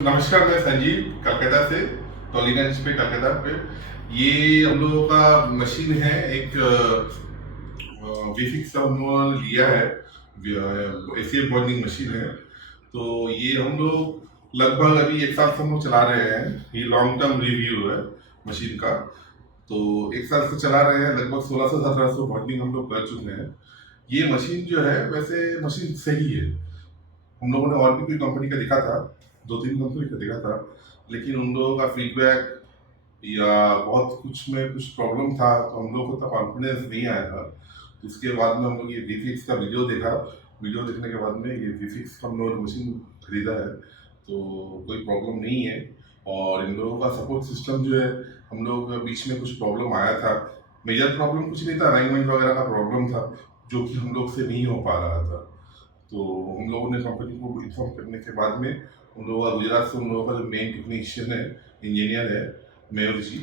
नमस्कार, मैं संजीव कलकत्ता से, टॉलीगंज पे कलकत्ता पे। ये हम लोगों का मशीन है, एक बेसिक सा हम लोगों ने लिया है, एसीएल बॉन्डिंग मशीन है। तो ये हम लोग लगभग अभी एक साल से हम लोग चला रहे हैं। ये लॉन्ग टर्म रिव्यू है मशीन का। तो एक साल से चला रहे हैं, लगभग 1600-1700 बॉन्डिंग हम लोग कर चुके हैं। ये मशीन जो है, वैसे मशीन सही है। हम लोगों ने और भी कोई कंपनी का देखा था, 2-3 कंपनी का देखा था, लेकिन उन लोगों का फीडबैक या बहुत कुछ में कुछ प्रॉब्लम था, तो हम लोग को इतना कॉन्फिडेंस नहीं आया था। तो उसके बाद में हम लोग ये वी का वीडियो देखा। वीडियो देखने के बाद में ये वी का हम लोगों ने मशीन खरीदा है, तो कोई प्रॉब्लम नहीं है। और इन लोगों का सपोर्ट सिस्टम जो है, हम लोग बीच में कुछ प्रॉब्लम आया था। मेजर प्रॉब्लम कुछ नहीं था, अलाइनमेंट वगैरह का प्रॉब्लम था, जो कि हम लोग से नहीं हो पा रहा था। तो हम लोगों ने कंपनी को इन्फॉर्म करने के बाद में उन लोगों का, गुजरात से उन लोगों का जो मेन टेक्नीशियन है, इंजीनियर है, मयूर जी,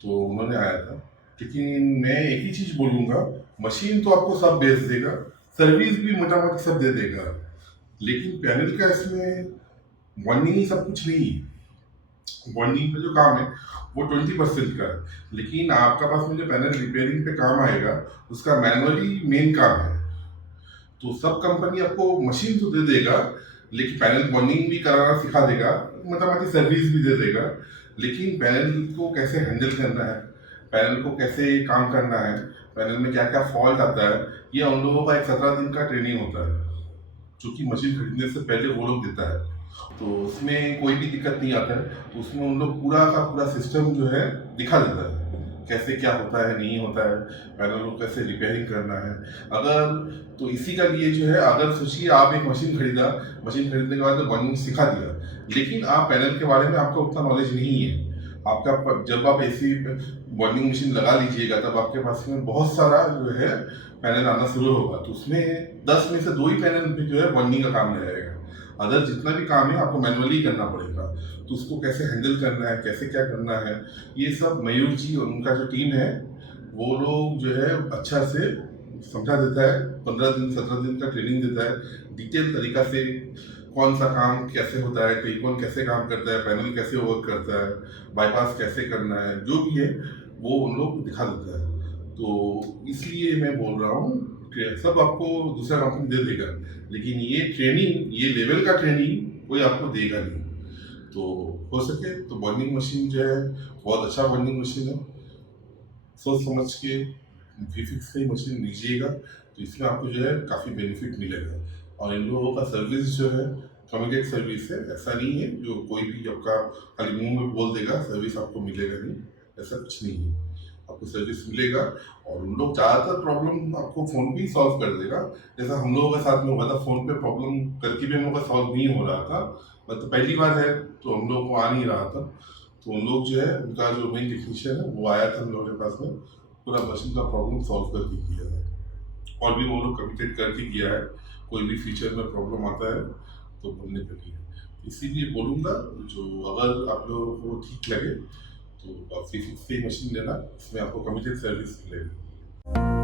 तो उन्होंने आया था। लेकिन मैं एक ही चीज़ बोलूँगा, मशीन तो आपको सब बेच देगा, सर्विस भी मोटा मोटी सब दे देगा, लेकिन पैनल का इसमें बॉन्डिंग ही सब कुछ नहीं है। बॉन्डिंग का जो काम है वो 20% का है, लेकिन आपका पास में जो पैनल रिपेयरिंग पे काम आएगा, उसका मैनुअली मेन काम है। तो सब कंपनी आपको मशीन तो दे देगा, लेकिन पैनल बॉन्डिंग भी कराना सिखा देगा, मोटामोटी सर्विस भी दे देगा, लेकिन पैनल को कैसे हैंडल करना है, पैनल को कैसे काम करना है, पैनल में क्या क्या फॉल्ट आता है, ये उन लोगों का एक 17 दिन का ट्रेनिंग होता है, जो कि मशीन खरीदने से पहले वो लोग देता है। तो उसमें कोई भी दिक्कत नहीं आता है, तो उसमें उन लोग पूरा का पूरा सिस्टम जो है दिखा देता है, कैसे क्या होता है, नहीं होता है, पैनल को कैसे रिपेयरिंग करना है। अगर तो इसी का लिए जो है, अगर सोचिए आप एक मशीन खरीदा, मशीन खरीदने के बाद बॉन्डिंग सिखा दिया, लेकिन आप पैनल के बारे में आपका उतना नॉलेज नहीं है। आपका जब आप ऐसी बॉन्डिंग मशीन लगा लीजिएगा, तब आपके पास में बहुत सारा जो है पैनल आना शुरू होगा, तो उसमें 10 में से 2 ही पैनल पे जो है बॉन्डिंग का काम रहेगा। अदर जितना भी काम है आपको मैनुअली करना पड़ेगा। तो उसको कैसे हैंडल करना है, कैसे क्या करना है, ये सब मयूर जी और उनका जो टीम है, वो लोग जो है अच्छा से समझा देता है। 15 दिन 17 दिन का ट्रेनिंग देता है, डिटेल तरीका से कौन सा काम कैसे होता है, टेलीफोन कैसे काम करता है, पैनल कैसे वर्क करता है, बाईपास कैसे करना है, जो भी है वो उन लोग दिखा देता है। तो इसलिए मैं बोल रहा हूँ कि सब आपको दूसरा कंपनी दे देगा, लेकिन ये ट्रेनिंग, ये लेवल का ट्रेनिंग कोई आपको देगा नहीं। तो हो सके तो बॉन्डिंग मशीन जो है, बहुत अच्छा बॉन्डिंग मशीन है, सोच समझ के वी की मशीन लीजिएगा, तो इसमें आपको जो है काफ़ी बेनिफिट मिलेगा। और इन लोगों का सर्विस जो है कमिटेड सर्विस है, ऐसा नहीं है जो कोई भी आपका खाली मुंह में बोल देगा सर्विस आपको मिलेगा नहीं, ऐसा कुछ नहीं है। आपको सर्विस मिलेगा, और उन लोग ज़्यादातर प्रॉब्लम आपको फ़ोन पे ही सॉल्व कर देगा। जैसा हम लोगों के साथ में हुआ था, फ़ोन पे प्रॉब्लम करके भी हम लोग का सॉल्व नहीं हो रहा था, मतलब पहली बार है तो हम लोग को आ नहीं रहा था। तो उन लोग जो है, उनका जो मेन टेक्नीशियन है वो आया था हम लोगों के पास में, पूरा मशीन का प्रॉब्लम सॉल्व करके किया है। और भी वो लोग कमिटेड करके किया है, कोई भी फीचर में प्रॉब्लम आता है तो बोलने के लिए। इसीलिए बोलूँगा, जो अगर आप लोगों को ठीक लगे तो आप वी से ही मशीन लेना, इसमें आपको कमिटेड सर्विस मिलेगी।